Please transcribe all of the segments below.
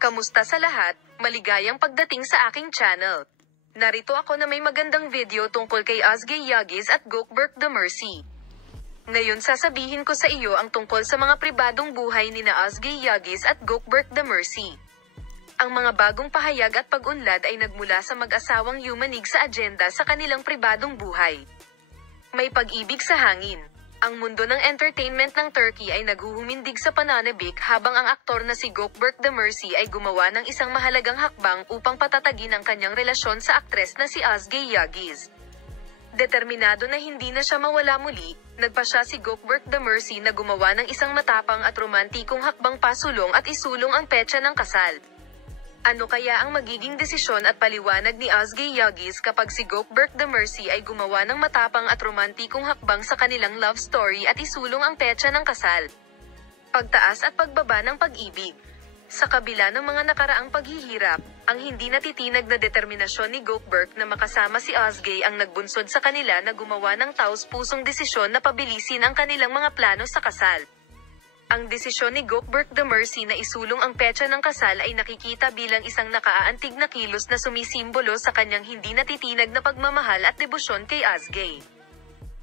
Kamusta sa lahat? Maligayang pagdating sa aking channel. Narito ako na may magandang video tungkol kay Özge Yağız at Gökberk Demirci. Ngayon sasabihin ko sa iyo ang tungkol sa mga pribadong buhay ni Özge Yağız at Gökberk Demirci. Ang mga bagong pahayag at pag-unlad ay nagmula sa mag-asawang yumanig sa agenda sa kanilang pribadong buhay. May pag-ibig sa hangin. Ang mundo ng entertainment ng Turkey ay naghuhumindig sa pananabik habang ang aktor na si Gökberk Demirci ay gumawa ng isang mahalagang hakbang upang patatagin ang kanyang relasyon sa aktres na si Özge Yağız. Determinado na hindi na siya mawala muli, nagpasya si Gökberk Demirci na gumawa ng isang matapang at romantikong hakbang pasulong at isulong ang petsa ng kasal. Ano kaya ang magiging desisyon at paliwanag ni Özge Yağız kapag si Gökberk Demirci ay gumawa ng matapang at romantikong hakbang sa kanilang love story at isulong ang petsa ng kasal? Pagtaas at pagbaba ng pag-ibig. Sa kabila ng mga nakaraang paghihirap, ang hindi natitinag na determinasyon ni Gökberk na makasama si Özge ang nagbunsod sa kanila na gumawa ng taos-pusong desisyon na pabilisin ang kanilang mga plano sa kasal. Ang desisyon ni Gökberk Demirci na isulong ang petsa ng kasal ay nakikita bilang isang nakaaantig na kilos na sumisimbolo sa kanyang hindi natitinag na pagmamahal at debosyon kay Özge.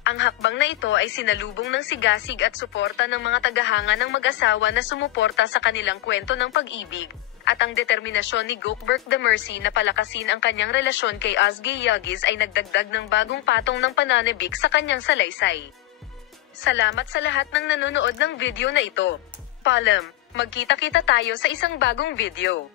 Ang hakbang na ito ay sinalubong ng sigasig at suporta ng mga tagahanga ng mag-asawa na sumuporta sa kanilang kwento ng pag-ibig, at ang determinasyon ni Gökberk Demirci na palakasin ang kanyang relasyon kay Özge Yağız ay nagdagdag ng bagong patong ng pananabik sa kanyang salaysay. Salamat sa lahat ng nanonood ng video na ito. Paalam, magkita-kita tayo sa isang bagong video.